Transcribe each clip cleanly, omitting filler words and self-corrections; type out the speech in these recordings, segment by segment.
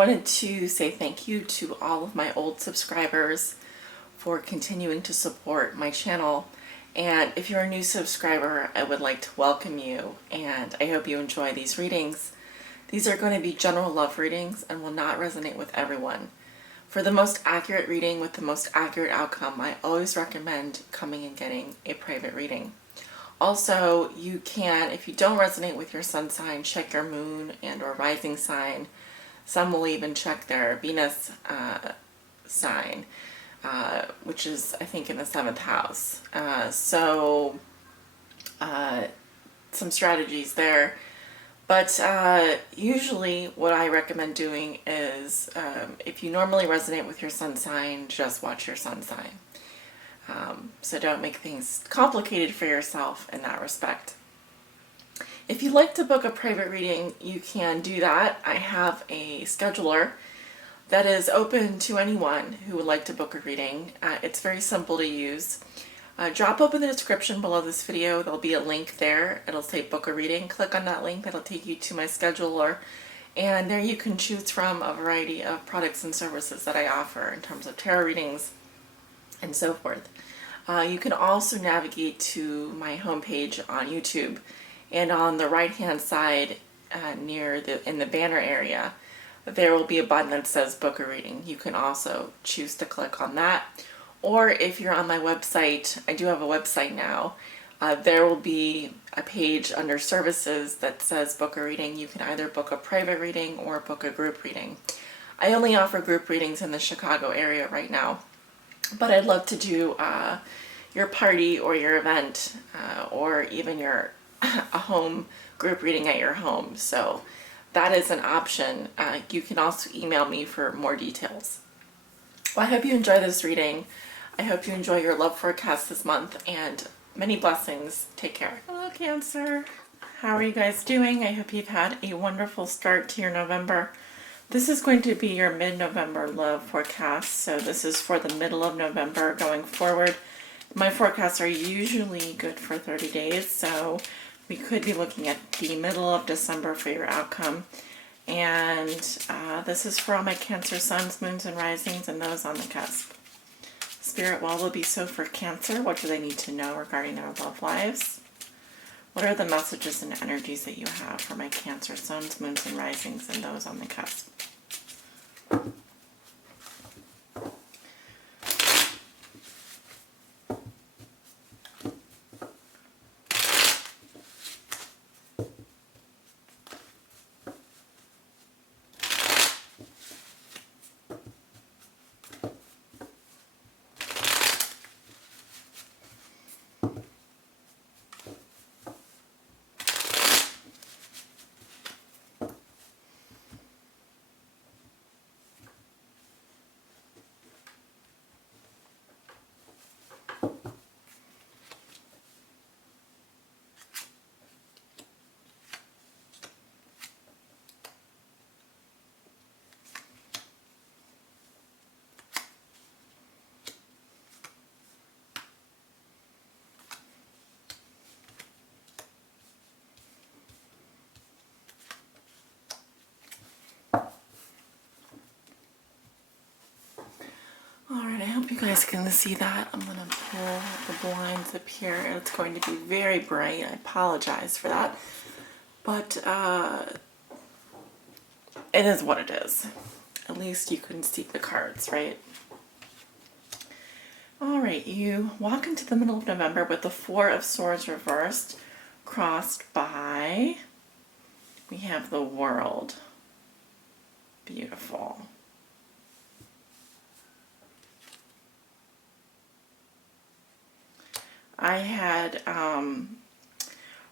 wanted to say thank you to all of my old subscribers for continuing to support my channel. And if you're a new subscriber, I would like to welcome you, and I hope you enjoy these readings. These are going to be general love readings and will not resonate with everyone. For the most accurate reading with the most accurate outcome, I always recommend coming and getting a private reading. Also, you can, if you don't resonate with your sun sign, check your moon and or rising sign. Some will even check their Venus sign, which is, I think, in the 7th house. Some strategies there. But usually what I recommend doing is, if you normally resonate with your sun sign, just watch your sun sign. So don't make things complicated for yourself in that respect. If you'd like to book a private reading, you can do that. I have a scheduler that is open to anyone who would like to book a reading. It's very simple to use. Drop open the description below this video. There'll be a link there. It'll say book a reading. Click on that link. That'll take you to my scheduler. And there you can choose from a variety of products and services that I offer in terms of tarot readings and so forth. You can also navigate to my homepage on YouTube, and on the right hand side in the banner area there will be a button that says book a reading. You can also choose to click on that, or if you're on my website, I do have a website now, there will be a page under services that says book a reading. You can either book a private reading or book a group reading. I only offer group readings in the Chicago area right now, but I'd love to do your party or your event, or even a home group reading at your home. So that is an option. You can also email me for more details. Well, I hope you enjoy this reading. I hope you enjoy your love forecast this month, and many blessings. Take care. Hello, Cancer. How are you guys doing? I hope you've had a wonderful start to your November. This is going to be your mid-November love forecast. So this is for the middle of November going forward. My forecasts are usually good for 30 days, so we could be looking at the middle of December for your outcome. And this is for all my Cancer suns, moons, and risings, and those on the cusp. Spirit, what will be so for Cancer? What do they need to know regarding their love lives? What are the messages and energies that you have for my Cancer suns, moons, and risings, and those on the cusp? Alright, I hope you guys can see that. I'm going to pull the blinds up here. It's going to be very bright. I apologize for that. But it is what it is. At least you can see the cards, right? Alright, you walk into the middle of November with the Four of Swords reversed, crossed by, we have the World. Beautiful. I had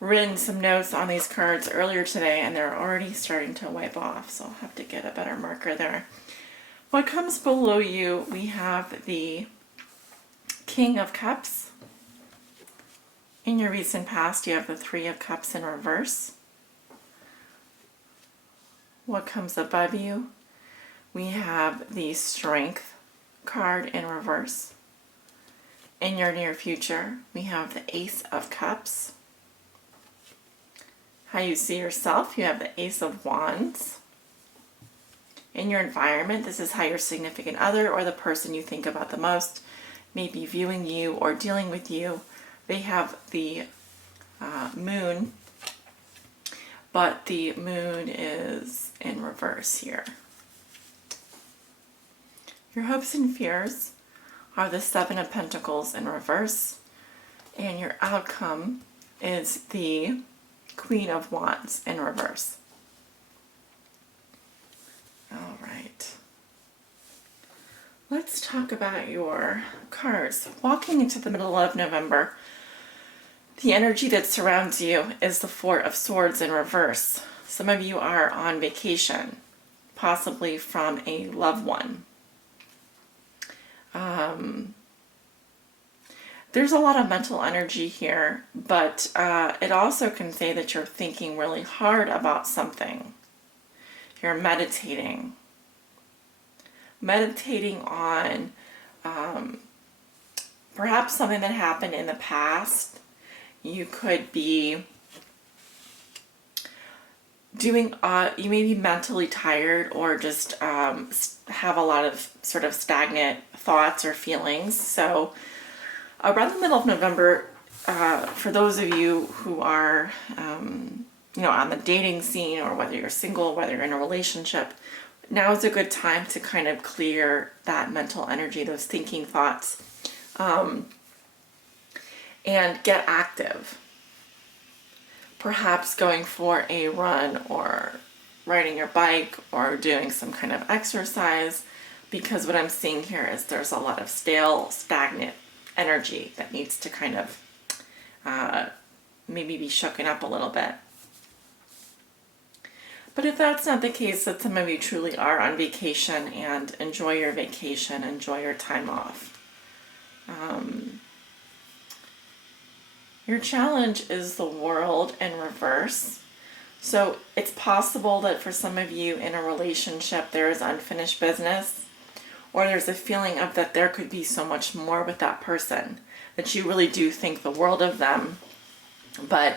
written some notes on these cards earlier today, and they're already starting to wipe off, so I'll have to get a better marker there. What comes below you, we have the King of Cups. In your recent past, you have the Three of Cups in reverse. What comes above you, we have the Strength card in reverse. In your near future, we have the Ace of Cups. How you see yourself, you have the Ace of Wands. In your environment, this is how your significant other or the person you think about the most may be viewing you or dealing with you. They have the moon, but the moon is in reverse here. Your hopes and fears are the Seven of Pentacles in reverse, and your outcome is the Queen of Wands in reverse. All right. Let's talk about your cards. Walking into the middle of November, the energy that surrounds you is the Four of Swords in reverse. Some of you are on vacation, possibly from a loved one. There's a lot of mental energy here, but it also can say that you're thinking really hard about something. You're meditating on perhaps something that happened in the past. You could be doing, you may be mentally tired or just have a lot of sort of stagnant thoughts or feelings. So around the middle of November, for those of you who are, on the dating scene, or whether you're single, whether you're in a relationship, now is a good time to kind of clear that mental energy, those thinking thoughts, and get active. Perhaps going for a run or riding your bike or doing some kind of exercise, because what I'm seeing here is there's a lot of stale, stagnant energy that needs to kind of maybe be shooken up a little bit. But if that's not the case, that some of you truly are on vacation, and enjoy your vacation, enjoy your time off. Your challenge is the World in reverse. So it's possible that for some of you in a relationship there is unfinished business, or there's a feeling of that there could be so much more with that person, that you really do think the world of them, but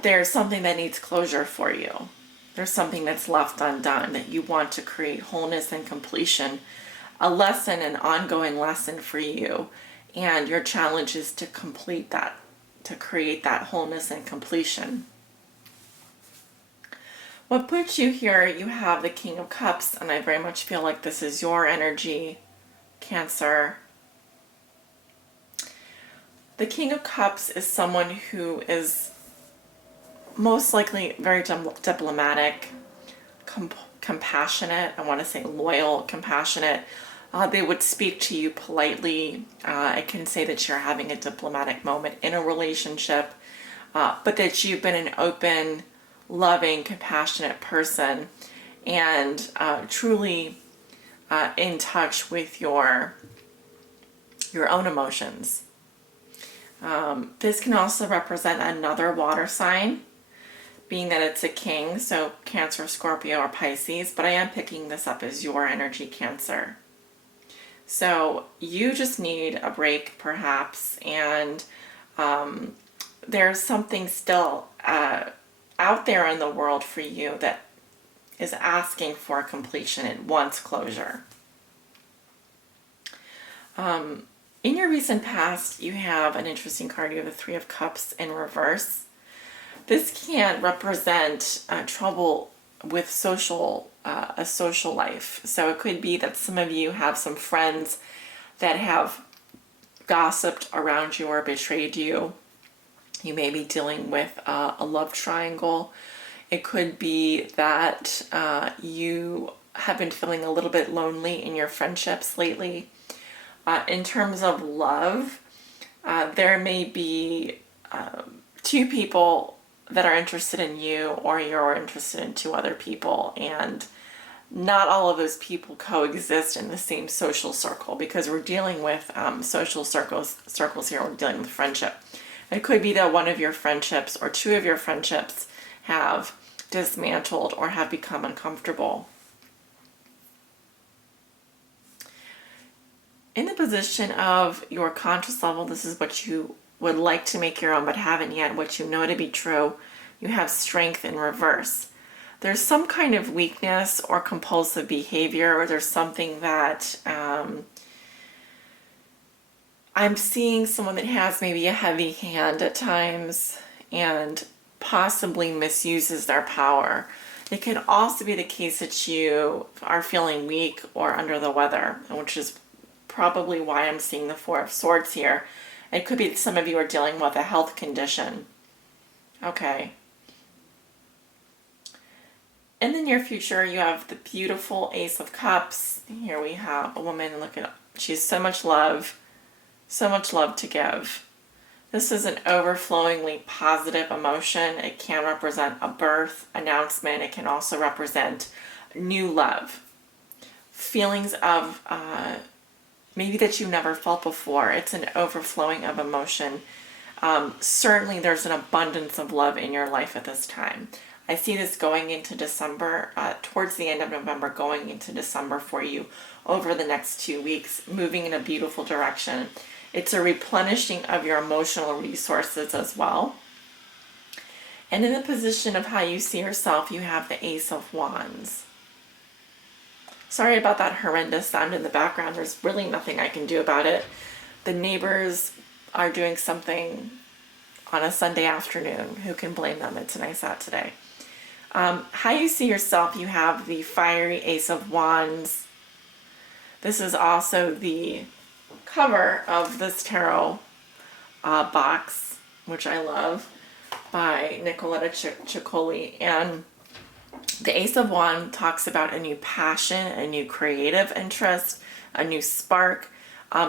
there's something that needs closure for you. There's something that's left undone, that you want to create wholeness and completion, a lesson, an ongoing lesson for you. And your challenge is to complete that, to create that wholeness and completion. What puts you here, you have the King of Cups, and I very much feel like this is your energy, Cancer. The King of Cups is someone who is most likely very diplomatic, compassionate, I want to say loyal, compassionate. They would speak to you politely. I can say that you're having a diplomatic moment in a relationship, but that you've been an open, loving, compassionate person, and truly in touch with your own emotions. This can also represent another water sign, being that it's a king, so Cancer, Scorpio, or Pisces, but I am picking this up as your energy, Cancer. So you just need a break, perhaps, and there's something still out there in the world for you that is asking for completion. It wants closure. In your recent past, you have an interesting card. You have the Three of Cups in reverse. This can represent trouble with a social life. So it could be that some of you have some friends that have gossiped around you or betrayed you. You may be dealing with a love triangle. It could be that you have been feeling a little bit lonely in your friendships lately. In terms of love, there may be two people that are interested in you, or you're interested in two other people, and not all of those people coexist in the same social circle, because we're dealing with social circles here. We're dealing with friendship. It could be that one of your friendships or two of your friendships have dismantled or have become uncomfortable. In the position of your conscious level, this is what you would like to make your own but haven't yet, what you know to be true. You have Strength in reverse. there's some kind of weakness or compulsive behavior, or there's something that I'm seeing someone that has maybe a heavy hand at times and possibly misuses their power. It can also be the case that you are feeling weak or under the weather, which is probably why I'm seeing the Four of Swords here. It could be that some of you are dealing with a health condition. Okay. In the near future, you have the beautiful Ace of Cups. Here we have a woman, look at, she has so much love to give. This is an overflowingly positive emotion. It can represent a birth, announcement. It can also represent new love. Feelings of maybe that you never felt before. It's an overflowing of emotion. Certainly there's an abundance of love in your life at this time. I see this going into December, towards the end of November, going into December for you over the next 2 weeks, moving in a beautiful direction. It's a replenishing of your emotional resources as well. And in the position of how you see yourself, you have the Ace of Wands. Sorry about that horrendous sound in the background. There's really nothing I can do about it. The neighbors are doing something on a Sunday afternoon. Who can blame them? It's a nice out today. How you see yourself, you have the fiery Ace of Wands. This is also the cover of this tarot box, which I love, by Nicoletta Ciccoli. And the Ace of Wands talks about a new passion, a new creative interest, a new spark,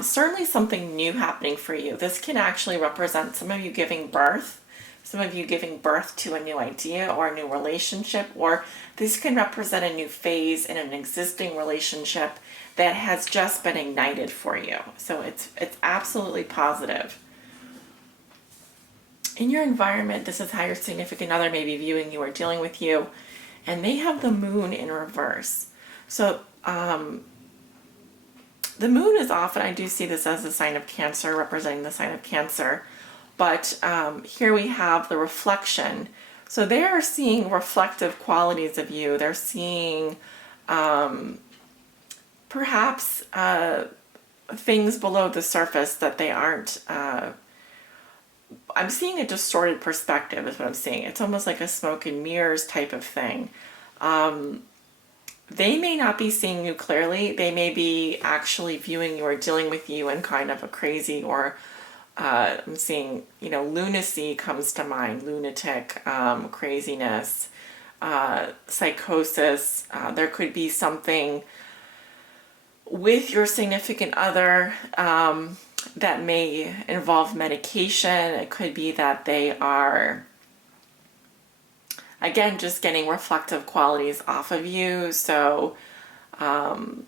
certainly something new happening for you. This can actually represent some of you giving birth, some of you giving birth to a new idea or a new relationship, or this can represent a new phase in an existing relationship that has just been ignited for you. So it's absolutely positive. In your environment, this is how your significant other may be viewing you or dealing with you, and they have the moon in reverse. So the moon is often, I do see this as a sign of Cancer, representing the sign of Cancer, but here we have the reflection. So they are seeing reflective qualities of you. They're seeing perhaps things below the surface that they aren't. I'm seeing a distorted perspective is what I'm seeing. It's almost like a smoke and mirrors type of thing. They may not be seeing you clearly. They may be actually viewing you or dealing with you in kind of a crazy, or I'm seeing, lunacy comes to mind, lunatic, craziness, psychosis. There could be something with your significant other that may involve medication. It could be that they are, again, just getting reflective qualities off of you. So I'm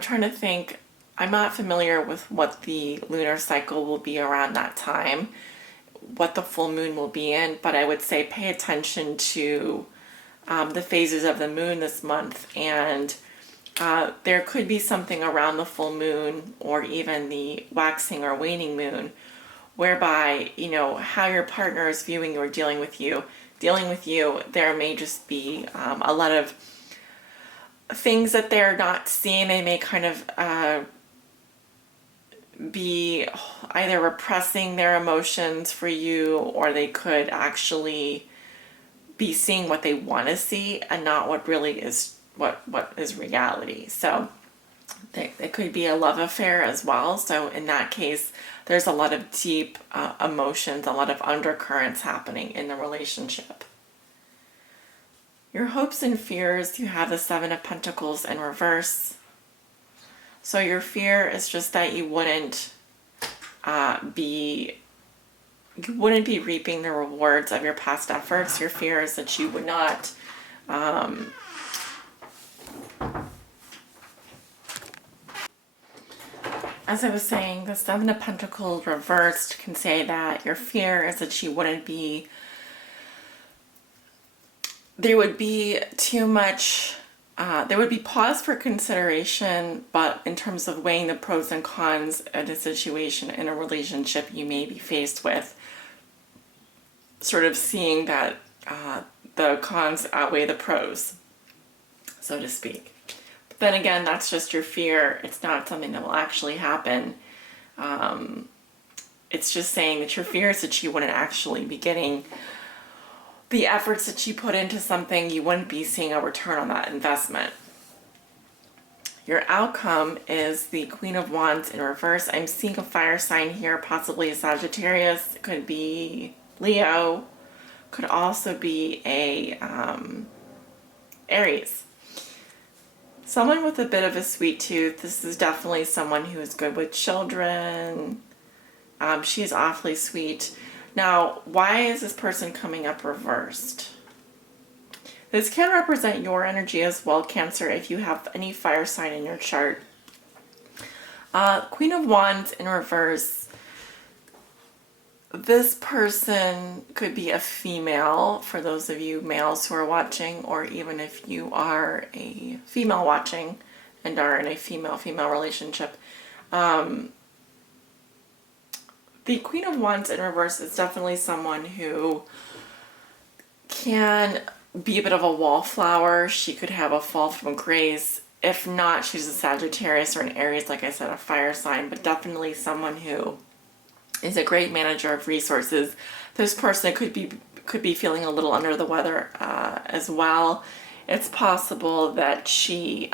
trying to think. I'm not familiar with what the lunar cycle will be around that time, what the full moon will be in, but I would say pay attention to the phases of the moon this month, and there could be something around the full moon or even the waxing or waning moon whereby, how your partner is viewing you or dealing with you, there may just be a lot of things that they're not seeing. They may kind of be either repressing their emotions for you, or they could actually be seeing what they want to see and not what really is what is reality. So it could be a love affair as well. So in that case, there's a lot of deep emotions, a lot of undercurrents happening in the relationship. Your hopes and fears, you have the Seven of Pentacles in reverse. So your fear is just that you wouldn't be reaping the rewards of your past efforts. Your fear is that you would not as I was saying, the Seven of Pentacles reversed can say that your fear is that you wouldn't be, there would be too much, there would be pause for consideration, but in terms of weighing the pros and cons of a situation in a relationship you may be faced with, sort of seeing that the cons outweigh the pros, so to speak. But then again, that's just your fear. It's not something that will actually happen. It's just saying that your fear is that you wouldn't actually be getting the efforts that you put into something, you wouldn't be seeing a return on that investment. Your outcome is the Queen of Wands in reverse. I'm seeing a fire sign here, possibly a Sagittarius. It could be Leo. Could also be a Aries. Someone with a bit of a sweet tooth. This is definitely someone who is good with children. She's awfully sweet. Now, why is this person coming up reversed? This can represent your energy as well, Cancer, if you have any fire sign in your chart. Queen of Wands in reverse. This person could be a female, for those of you males who are watching, or even if you are a female watching and are in a female-female relationship. The Queen of Wands in reverse is definitely someone who can be a bit of a wallflower. She could have a fall from grace. If not, she's a Sagittarius or an Aries, like I said, a fire sign, but definitely someone who is a great manager of resources. This person could be feeling a little under the weather as well. It's possible that she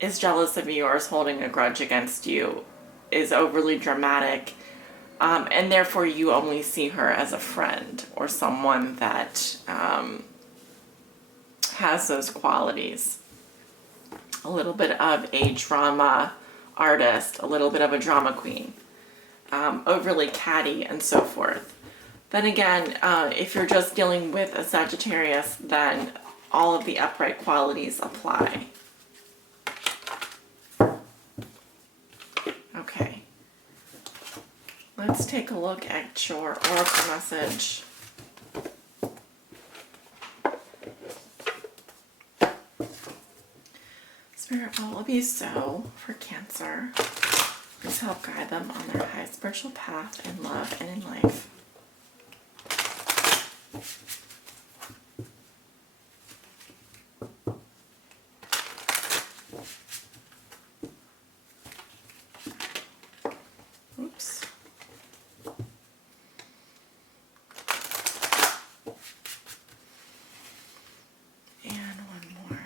is jealous of you or is holding a grudge against you, is overly dramatic. And therefore you only see her as a friend or someone that has those qualities. A little bit of a drama artist, a little bit of a drama queen, overly catty and so forth. Then again, if you're just dealing with a Sagittarius, then all of the upright qualities apply. Okay. Let's take a look at your oracle message. Spirit, what will be so for Cancer? Please help guide them on their high spiritual path in love and in life. Oops. And one more.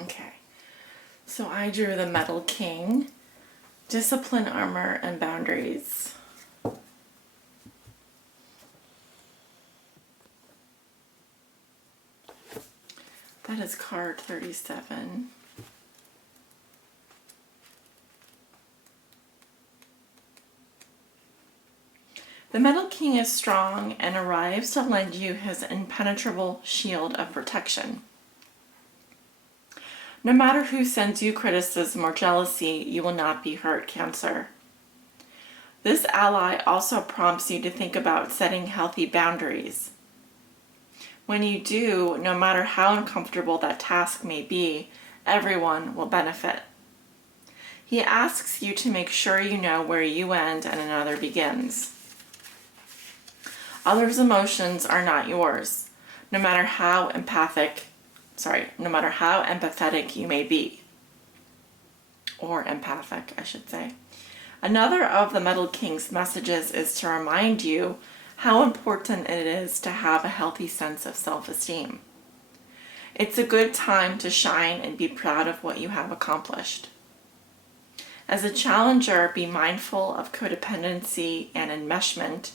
Okay, so I drew the Metal King, discipline, armor, and boundaries. That is card 37. The Metal King is strong and arrives to lend you his impenetrable shield of protection. No matter who sends you criticism or jealousy, you will not be hurt, Cancer. This ally also prompts you to think about setting healthy boundaries. When you do, no matter how uncomfortable that task may be, everyone will benefit. He asks you to make sure you know where you end and another begins. Others' emotions are not yours, no matter how empathetic you may be. Or empathic, I should say. Another of the Metal King's messages is to remind you how important it is to have a healthy sense of self-esteem. It's a good time to shine and be proud of what you have accomplished. As a challenger, be mindful of codependency and enmeshment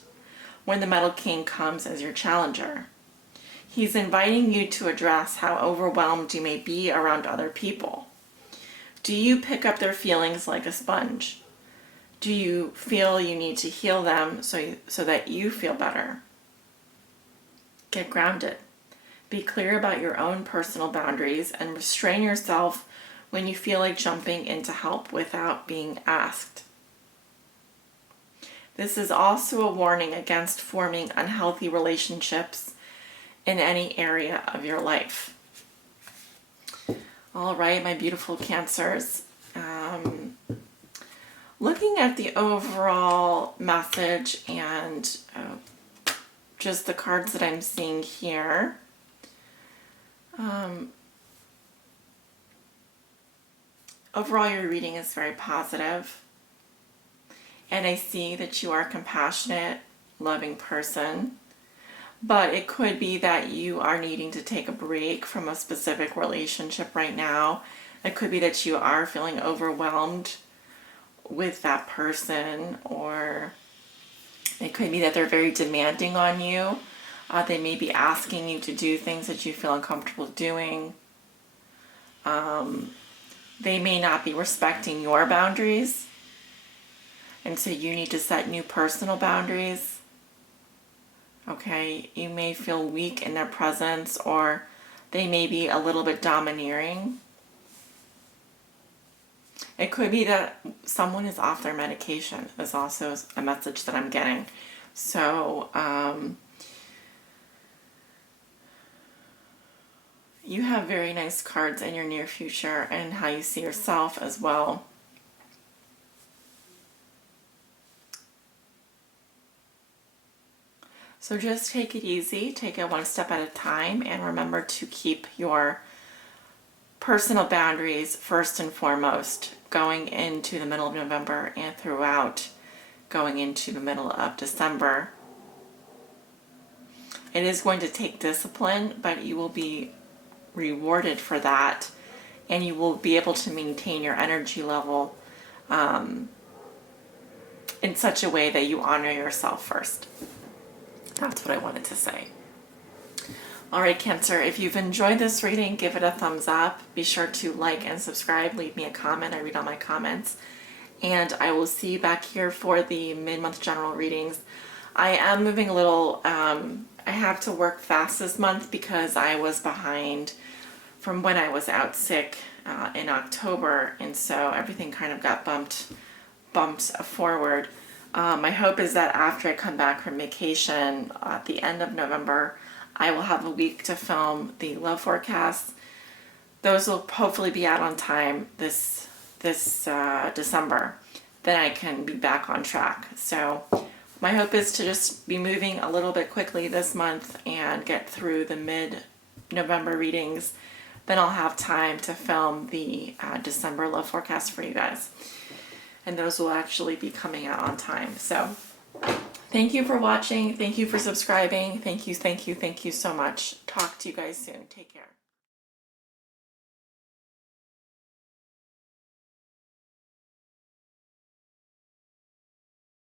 when the Metal King comes as your challenger. He's inviting you to address how overwhelmed you may be around other people. Do you pick up their feelings like a sponge? Do you feel you need to heal them so that you feel better? Get grounded. Be clear about your own personal boundaries and restrain yourself when you feel like jumping in to help without being asked. This is also a warning against forming unhealthy relationships in any area of your life. All right, my beautiful Cancers. Looking at the overall message and just the cards that I'm seeing here. Overall, your reading is very positive. And I see that you are a compassionate, loving person. But it could be that you are needing to take a break from a specific relationship right now. It could be that you are feeling overwhelmed with that person, or it could be that they're very demanding on you. They may be asking you to do things that you feel uncomfortable doing. They may not be respecting your boundaries, and so you need to set new personal boundaries. Okay, you may feel weak in their presence, or they may be a little bit domineering. It could be that someone is off their medication, is also a message that I'm getting. So, you have very nice cards in your near future and how you see yourself as well. So just take it easy, take it one step at a time, and remember to keep your personal boundaries first and foremost going into the middle of November and throughout going into the middle of December. It is going to take discipline, but you will be rewarded for that, and you will be able to maintain your energy level in such a way that you honor yourself first. That's what I wanted to say. All right, Cancer, if you've enjoyed this reading, give it a thumbs up. Be sure to like and subscribe. Leave me a comment. I read all my comments. And I will see you back here for the mid-month general readings. I am moving a little. I have to work fast this month because I was behind from when I was out sick in October. And so everything kind of got bumped forward. My hope is that after I come back from vacation at the end of November, I will have a week to film the love forecasts. Those will hopefully be out on time this December. Then I can be back on track. So my hope is to just be moving a little bit quickly this month and get through the mid-November readings. Then I'll have time to film the December love forecast for you guys. And those will actually be coming out on time. So thank you for watching. Thank you for subscribing. Thank you so much. Talk to you guys soon. Take care.